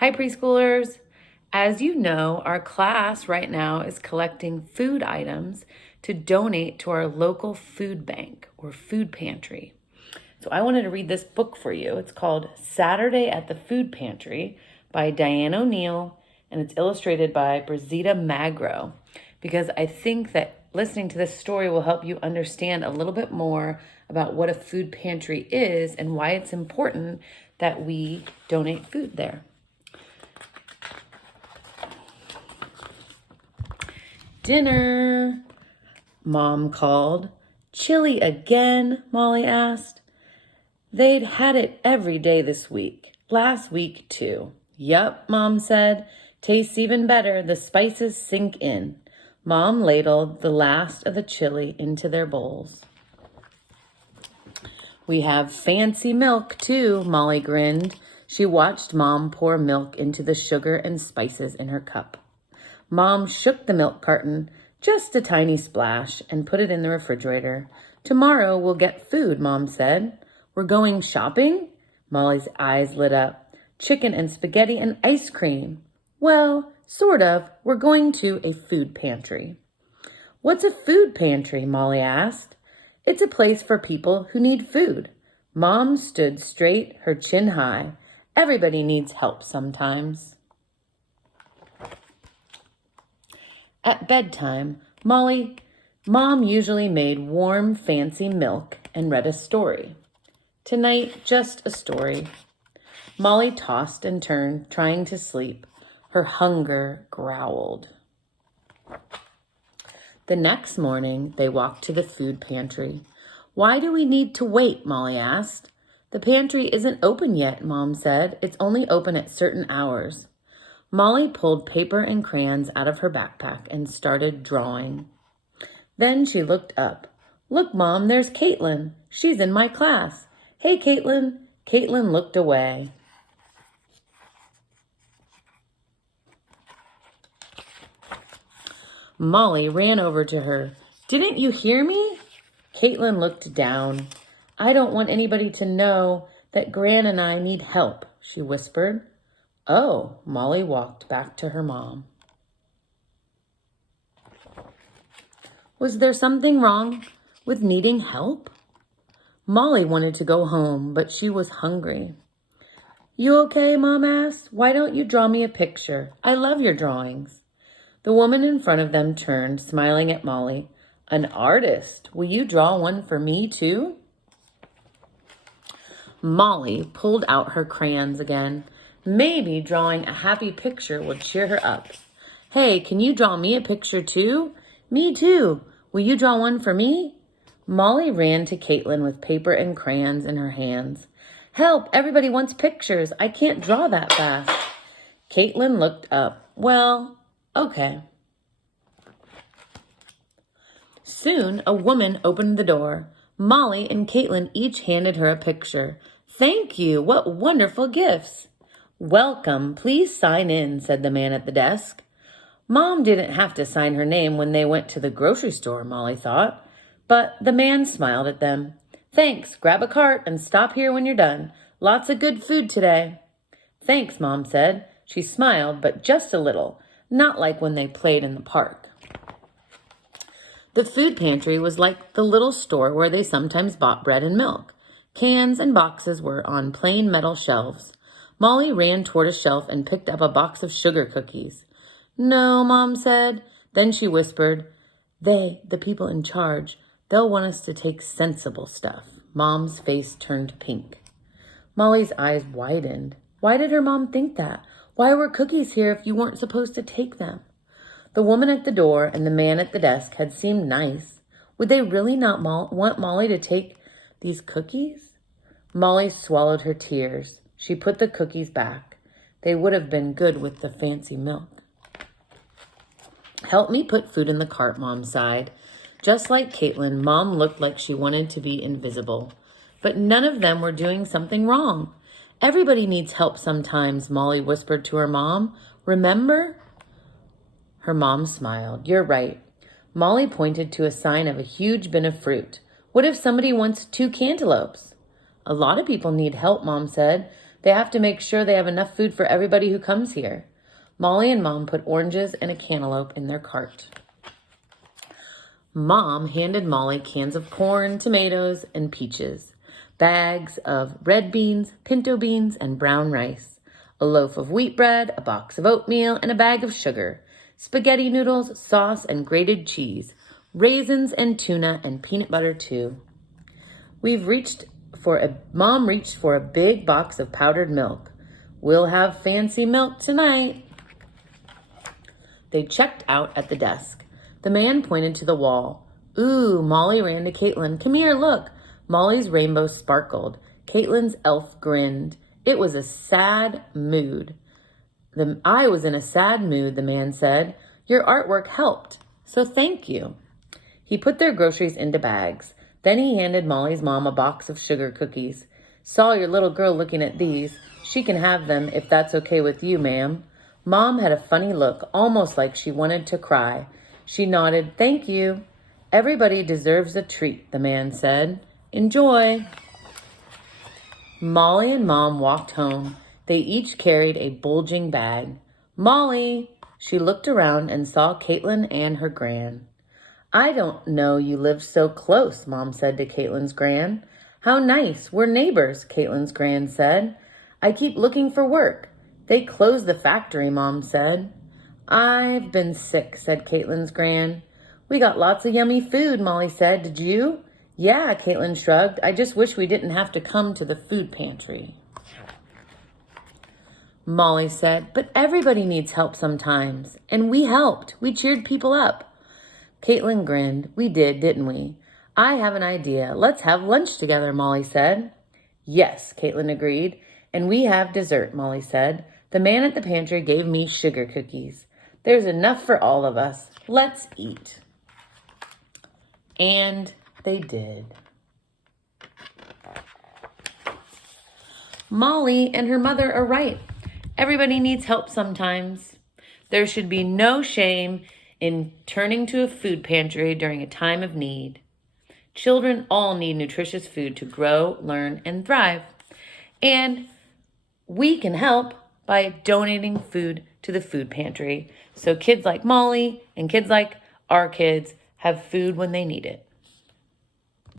Hi, preschoolers. As you know, our class right now is collecting food items to donate to our local food bank or food pantry. So I wanted to read this book for you. It's called Saturday at the Food Pantry by Diane O'Neill, and it's illustrated by Brazita Magro, because I think that listening to this story will help you understand a little bit more about what a food pantry is and why it's important that we donate food there. Dinner, Mom called. Chili again? Molly asked. They'd had it every day this week. Last week, too. Yup, Mom said. Tastes even better. The spices sink in. Mom ladled the last of the chili into their bowls. We have fancy milk, too, Molly grinned. She watched Mom pour milk into the sugar and spices in her cup. Mom shook the milk carton, just a tiny splash, and put it in the refrigerator. Tomorrow we'll get food, Mom said. We're going shopping? Molly's eyes lit up. Chicken and spaghetti and ice cream. Well, sort of. We're going to a food pantry. What's a food pantry? Molly asked. It's a place for people who need food. Mom stood straight, her chin high. Everybody needs help sometimes. At bedtime, Mom usually made warm, fancy milk and read a story. Tonight, just a story. Molly tossed and turned, trying to sleep. Her hunger growled. The next morning, they walked to the food pantry. Why do we need to wait? Molly asked. The pantry isn't open yet, Mom said. It's only open at certain hours. Molly pulled paper and crayons out of her backpack and started drawing. Then she looked up. Look, Mom, there's Caitlin. She's in my class. Hey, Caitlin. Caitlin looked away. Molly ran over to her. Didn't you hear me? Caitlin looked down. I don't want anybody to know that Gran and I need help, she whispered. Oh, Molly walked back to her mom. Was there something wrong with needing help? Molly wanted to go home, but she was hungry. You okay, Mom asked. Why don't you draw me a picture? I love your drawings. The woman in front of them turned, smiling at Molly. An artist. Will you draw one for me, too? Molly pulled out her crayons again. Maybe drawing a happy picture would cheer her up. Hey, can you draw me a picture too? Me too. Will you draw one for me? Molly ran to Caitlin with paper and crayons in her hands. Help, everybody wants pictures. I can't draw that fast. Caitlin looked up. Well, okay. Soon, a woman opened the door. Molly and Caitlin each handed her a picture. Thank you. What wonderful gifts. Welcome. Please sign in, said the man at the desk. Mom didn't have to sign her name when they went to the grocery store, Molly thought. But the man smiled at them. Thanks. Grab a cart and stop here when you're done. Lots of good food today. Thanks, Mom said. She smiled, but just a little, not like when they played in the park. The food pantry was like the little store where they sometimes bought bread and milk. Cans and boxes were on plain metal shelves. Molly ran toward a shelf and picked up a box of sugar cookies. No, Mom said. Then she whispered, the people in charge, they'll want us to take sensible stuff. Mom's face turned pink. Molly's eyes widened. Why did her mom think that? Why were cookies here if you weren't supposed to take them? The woman at the door and the man at the desk had seemed nice. Would they really not want Molly to take these cookies? Molly swallowed her tears. She put the cookies back. They would have been good with the fancy milk. Help me put food in the cart, Mom sighed. Just like Caitlin, Mom looked like she wanted to be invisible. But none of them were doing something wrong. Everybody needs help sometimes, Molly whispered to her mom. Remember? Her mom smiled. You're right. Molly pointed to a sign of a huge bin of fruit. What if somebody wants 2 cantaloupes? A lot of people need help, Mom said. They have to make sure they have enough food for everybody who comes here. Molly and Mom put oranges and a cantaloupe in their cart. Mom handed Molly cans of corn, tomatoes, and peaches, bags of red beans, pinto beans, and brown rice, a loaf of wheat bread, a box of oatmeal, and a bag of sugar, spaghetti noodles, sauce, and grated cheese, raisins and tuna, and peanut butter too. Mom reached for a big box of powdered milk. We'll have fancy milk tonight. They checked out at the desk. The man pointed to the wall. Ooh, Molly ran to Caitlin. Come here, look. Molly's rainbow sparkled. Caitlin's elf grinned. It was a sad mood. I was in a sad mood, the man said. Your artwork helped, so thank you. He put their groceries into bags. Then he handed Molly's mom a box of sugar cookies. Saw your little girl looking at these. She can have them if that's okay with you, ma'am. Mom had a funny look, almost like she wanted to cry. She nodded, thank you. Everybody deserves a treat, the man said. Enjoy. Molly and Mom walked home. They each carried a bulging bag. Molly! She looked around and saw Caitlin and her gran. I don't know you live so close, Mom said to Caitlin's gran. How nice. We're neighbors, Caitlin's gran said. I keep looking for work. They closed the factory, Mom said. I've been sick, said Caitlin's gran. We got lots of yummy food, Molly said. Did you? Yeah, Caitlin shrugged. I just wish we didn't have to come to the food pantry. Molly said, but everybody needs help sometimes. And we helped. We cheered people up. Caitlin grinned. We did, didn't we? I have an idea. Let's have lunch together, Molly said. Yes, Caitlin agreed. And we have dessert, Molly said. The man at the pantry gave me sugar cookies. There's enough for all of us. Let's eat. And they did. Molly and her mother are right. Everybody needs help sometimes. There should be no shame in turning to a food pantry during a time of need. Children all need nutritious food to grow, learn, and thrive. And we can help by donating food to the food pantry so kids like Molly and kids like our kids have food when they need it.